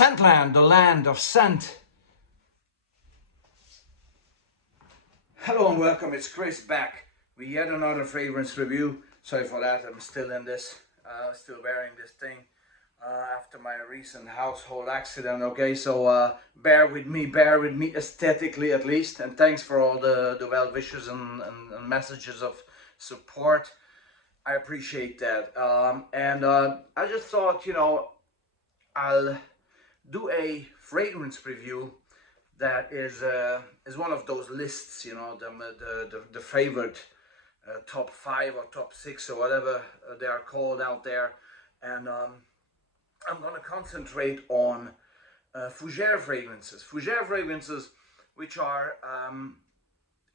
Scentland, the land of scent. Hello and welcome, it's Chris back with yet another fragrance review. Sorry for that, I'm still in this, still wearing this thing after my recent household accident, okay? So bear with me aesthetically at least, and thanks for all the well wishes and messages of support. I appreciate that. I just thought, I'll do a fragrance review that is one of those lists, the favorite top 5 or top 6 or whatever they are called out there, and I'm going to concentrate on fougere fragrances, which are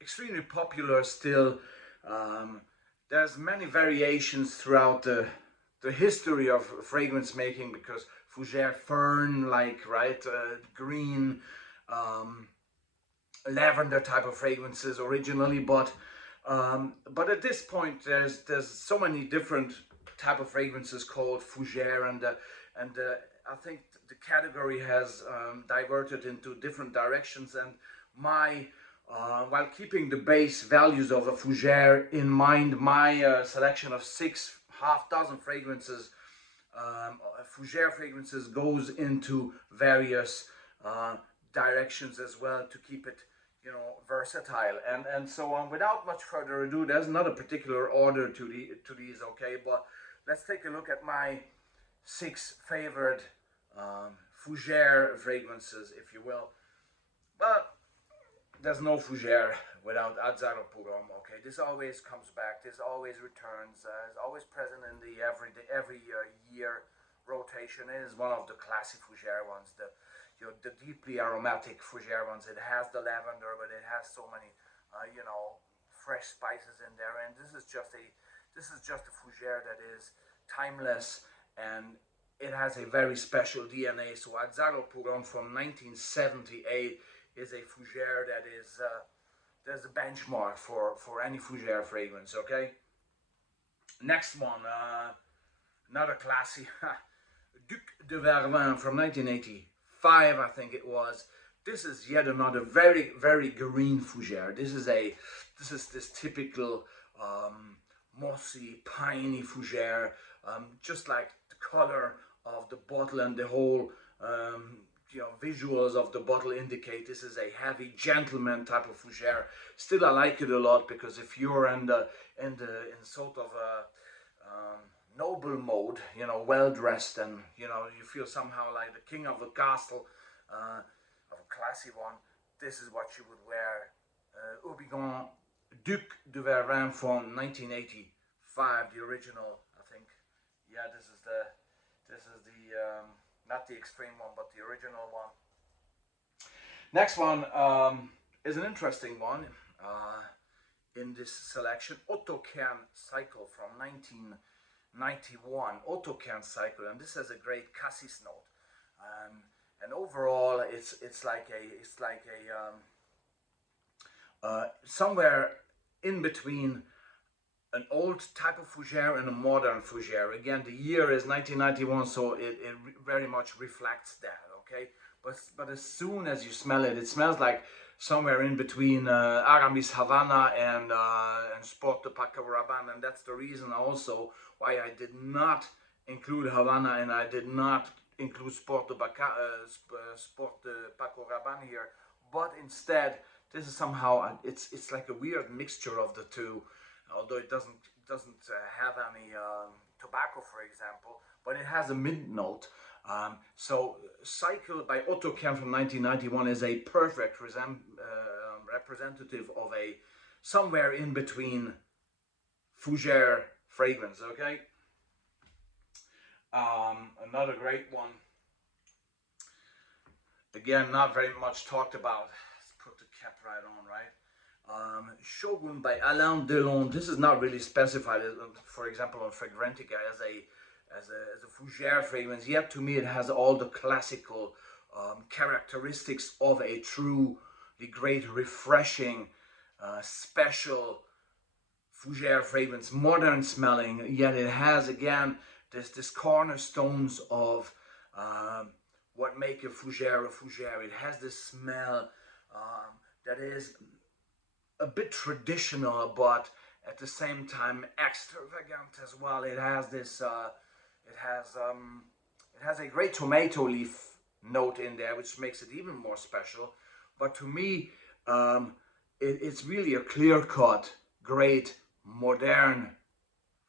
extremely popular still. There's many variations throughout the history of fragrance making, because fougere fern, like, right, green, lavender type of fragrances originally, but at this point there's so many different type of fragrances called fougere, and I think the category has diverted into different directions, and my while keeping the base values of a fougere in mind, my selection of 6 half dozen fragrances, fougere fragrances, goes into various directions as well to keep it, versatile and so on. Without much further ado, there's not a particular order to these, okay? But let's take a look at my 6 favorite fougere fragrances, if you will. But there's no fougere without Azzaro-Pugrom, okay? This always comes back, this always returns, is always present in the every year rotation. It is one of the classic fougere ones, the deeply aromatic fougere ones. It has the lavender, but it has so many, fresh spices in there, and this is just a fougere that is timeless, and it has a very special DNA. So Azzaro-Pugrom from 1978 is a fougere that is there's a benchmark for any fougere fragrance, okay? Next one, another classy, Duc de Vervins from 1985, I think it was. This is yet another very, very green fougere. This is this typical mossy, piney fougere, just like the color of the bottle and the whole visuals of the bottle indicate. This is a heavy gentleman type of fougere. Still, I like it a lot, because if you're in sort of a noble mode, well dressed, and you feel somehow like the king of the castle, of a classy one, this is what you would wear. Hourigan Duc de Vervins from 1985, the original, I think. Yeah, this is the not the extreme one, but the original one. Next one is an interesting one in this selection. Autokern Cycle from 1991. Autokern Cycle, and this has a great cassis note. And overall, it's like a somewhere in between an old type of fougere and a modern fougere. Again, the year is 1991, so it very much reflects that, okay? But as soon as you smell it, it smells like somewhere in between Aramis Havana and Sport de Paco Rabanne, and that's the reason also why I did not include Havana and I did not include Sport de Paco Rabanne here. But instead, this is somehow, it's like a weird mixture of the two, although it doesn't have any tobacco, for example, but it has a mint note. So Cycle by Autokern from 1991 is a perfect representative of a somewhere in between fougere fragrance, okay? Another great one, again, not very much talked about. Let's put the cap right on, right? Shogun by Alain Delon. This is not really specified, for example, on Fragrantica as a fougere fragrance, yet to me it has all the classical characteristics of a truly great, refreshing, special fougere fragrance. Modern smelling, yet it has, again, this cornerstones of what make a fougere a fougere. It has this smell that is a bit traditional, but at the same time extravagant as well. It has this, it has a great tomato leaf note in there, which makes it even more special. But to me, it's really a clear-cut, great, modern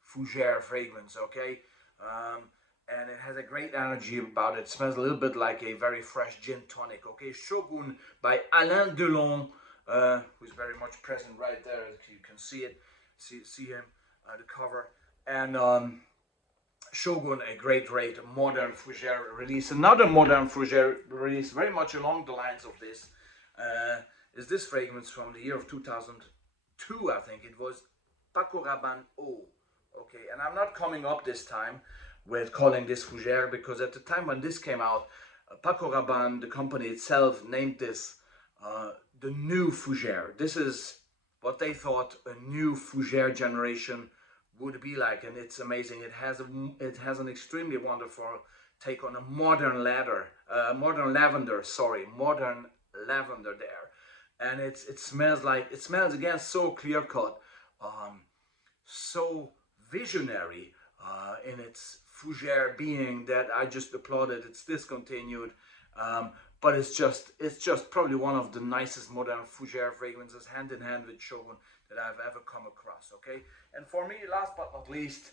fougere fragrance. Okay, and it has a great energy about it. It smells a little bit like a very fresh gin tonic. Okay, Shogun by Alain Delon, who's very much present right there. You can see it, see him, the cover, and Shogun, a great modern fougere release. Another modern fougere release, very much along the lines of this, is this fragrance from the year of 2002, I think it was, Paco Rabanne Eau. Okay, and I'm not coming up this time with calling this fougere, because at the time when this came out, Paco Rabanne, the company itself, named this the new fougere. This is what they thought a new fougere generation would be like, and it's amazing. It has an extremely wonderful take on a modern modern lavender there, and it smells again so clear cut, so visionary in its fougere being, that I just applauded. It's discontinued, but it's just probably one of the nicest modern fougere fragrances, hand in hand with Shogun, that I've ever come across. Okay, and for me, last but not least,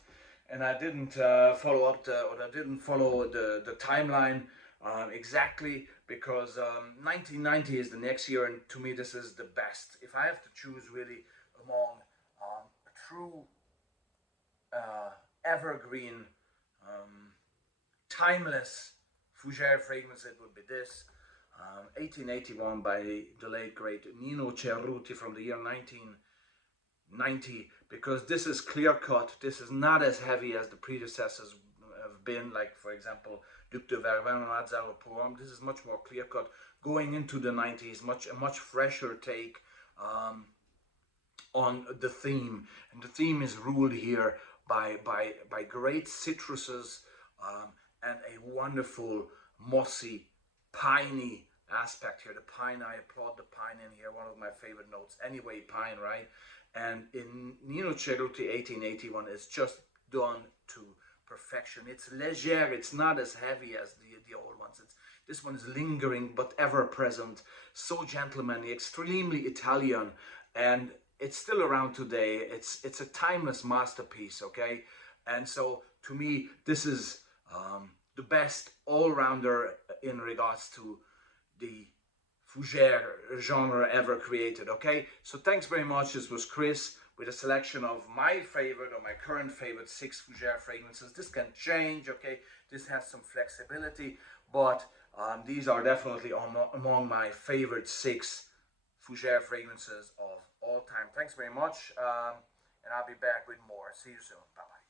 and I didn't follow the timeline exactly, because 1990 is the next year, and to me this is the best. If I have to choose really among true evergreen, timeless fougere fragrance, it would be this. 1881 by the late great Nino Cerruti, from the year 1990, because this is clear cut. This is not as heavy as the predecessors have been, like for example Duc de Vervin or Azzaro Poem. This is much more clear cut, going into the 90s, a much fresher take on the theme, and the theme is ruled here by great citruses, and a wonderful mossy, piney aspect here. The pine, I applaud the pine in here, one of my favorite notes. Anyway, pine, right? And in Nino Cerruti 1881, it's just done to perfection. It's leger, it's not as heavy as the old ones. This one is lingering but ever present, so gentlemanly, extremely Italian, and it's still around today. It's a timeless masterpiece. Okay, and so to me, this is the best all-rounder in regards to the fougere genre ever created. Okay, so thanks very much. This was Chris with a selection of my favorite, or my current favorite, 6 fougere fragrances. This can change. Okay, this has some flexibility, but these are definitely among my favorite 6 fougere fragrances of all time. Thanks very much, and I'll be back with more. See you soon. Bye bye.